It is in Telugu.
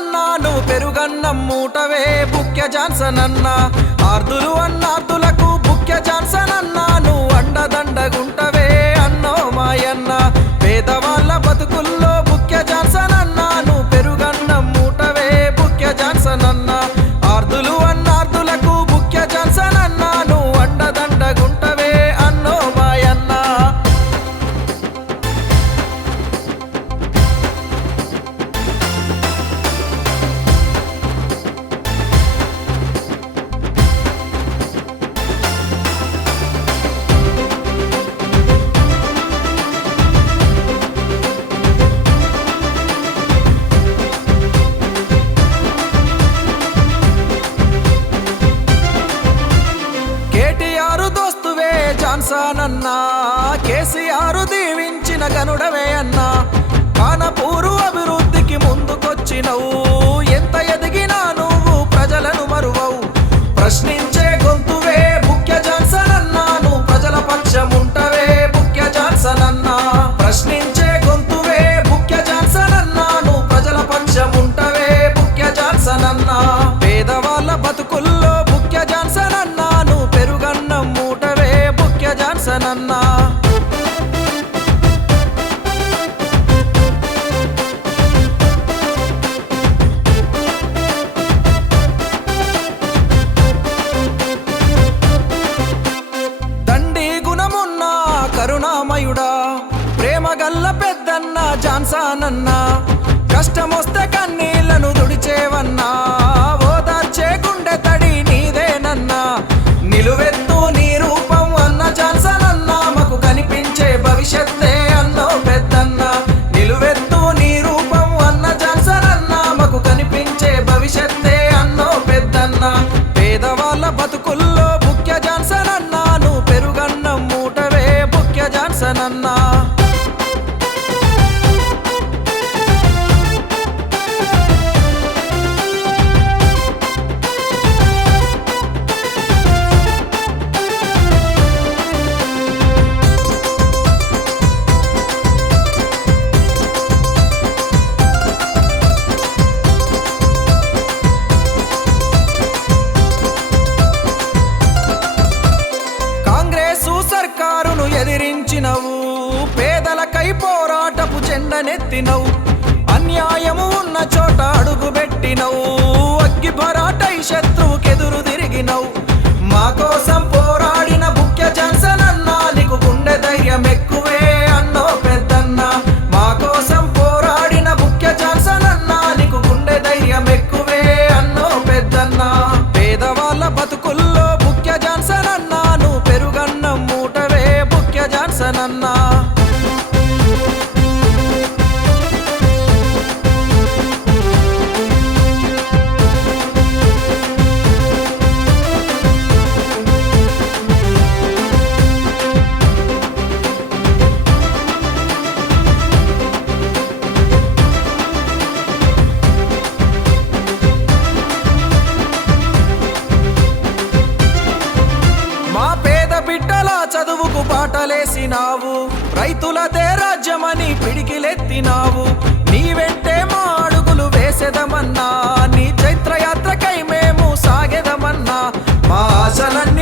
అన్నా నువ్వు పెరుగన్నం మూటవే బుక్య జాన్సన్ అన్నా. ఆర్దులు అన్నార్దులకు బుక్య జాన్సన్ అన్నా నువ్వు అండదండగుంటవే అన్నో మాయన్న. పేదవాళ్ళ బతుకుల్లో బుక్య జాన్సన్ అన్నా నువ్వు పెరుగన్నం మూటవే బుక్య జాన్సన్ అన్నా. ఆర్దులు అన్నార్దులకు బుక్య జాన్సన్ అన్నా నువ్వు అండదండగుంటవే అన్నో మాయన్న. కేటీఆర్ దోస్తువే జాన్సన్ అన్నా, కేసీఆర్ దీవించిన గనుడవే అన్నా. కానపూరు అభివృద్ధికి ముందుకొచ్చినవు, ఎంత ఎదిగినా నువ్వు ప్రజలను మరువవు. ప్రశ్నించే గొంతువే బుక్య జాన్సన్ అన్నా నువ్వు ప్రజల పక్షముంటవే బుక్య జాన్సన్ అన్నా. ప్రశ్నించే గొంతువే బుక్య జాన్సన్ అన్నా నువ్వు ప్రజల పక్షముంటవే బుక్య జాన్సన్ అన్నా. పేదవాళ్ళ బతుకుల్లో బుక్య జాన్సన్ అన్నా నువ్వు పెరుగన్నం మూటవే బుక్య జాన్సన్ అన్నా. దండి గుణమున్న కరుణామయుడా, ప్రేమగల్ల పెద్దన్న జాన్సన్ అన్నా. కష్టమొస్తే కన్నీళ్లను తుడిచేవన్నా, ఓదార్చే గుండె తడి నీదేనన్నా. నిలువెత్తు నీ రూపం అన్న జాన్సన్ అన్నా, మాకు కనిపించే భవిష్యత్తే అన్నో పెద్దన్న. నిలువెత్తు నీ రూపం అన్న జాన్సన్ అన్నా, మాకు కనిపించే భవిష్యత్తే అన్నో పెద్దన్న. పేదవాళ్ళ బతుకుల్లో బుక్య జాన్సన్ అన్నా నువ్వు పెరుగన్నం మూటవే బుక్య జాన్సన్ అన్నా. కాంగ్రెసు సర్కారును ఎదిరించినవు, పేదలకై పోరాటపు చెండనెత్తినవు. అన్యాయము ఉన్న చోట అడుగుబెట్టినవు, అగ్గి భరాటై శత్రువుకెదురు తిరిగినవు. మా కోసం పోరాడిన బుక్య జాన్సన్ అన్నా నీకు గుండె ధైర్యం ఎక్కువే అన్నో పెద్దన్న. మా కోసం పోరాడిన బుక్య జాన్సన్ అన్నా నీకు గుండె ధైర్యం ఎక్కువే అన్నో పెద్దన్న. పేదవాళ్ళ బతుకుల్లో బుక్య జాన్సన్ అన్నా నువ్వు పెరుగన్నం మూటవే బుక్య జాన్సన్ అన్నా. మా పేద బిడ్డల చదువుకు బాటలేసినావు, రైతులదే రాజ్యమని పిడికిలెత్తినావు. నీ వెంటే మా అడుగులు వేసెదమన్నా, నీ చైత్రయాత్రకై మేము సాగెదమన్నా. మా ఆశలన్నీ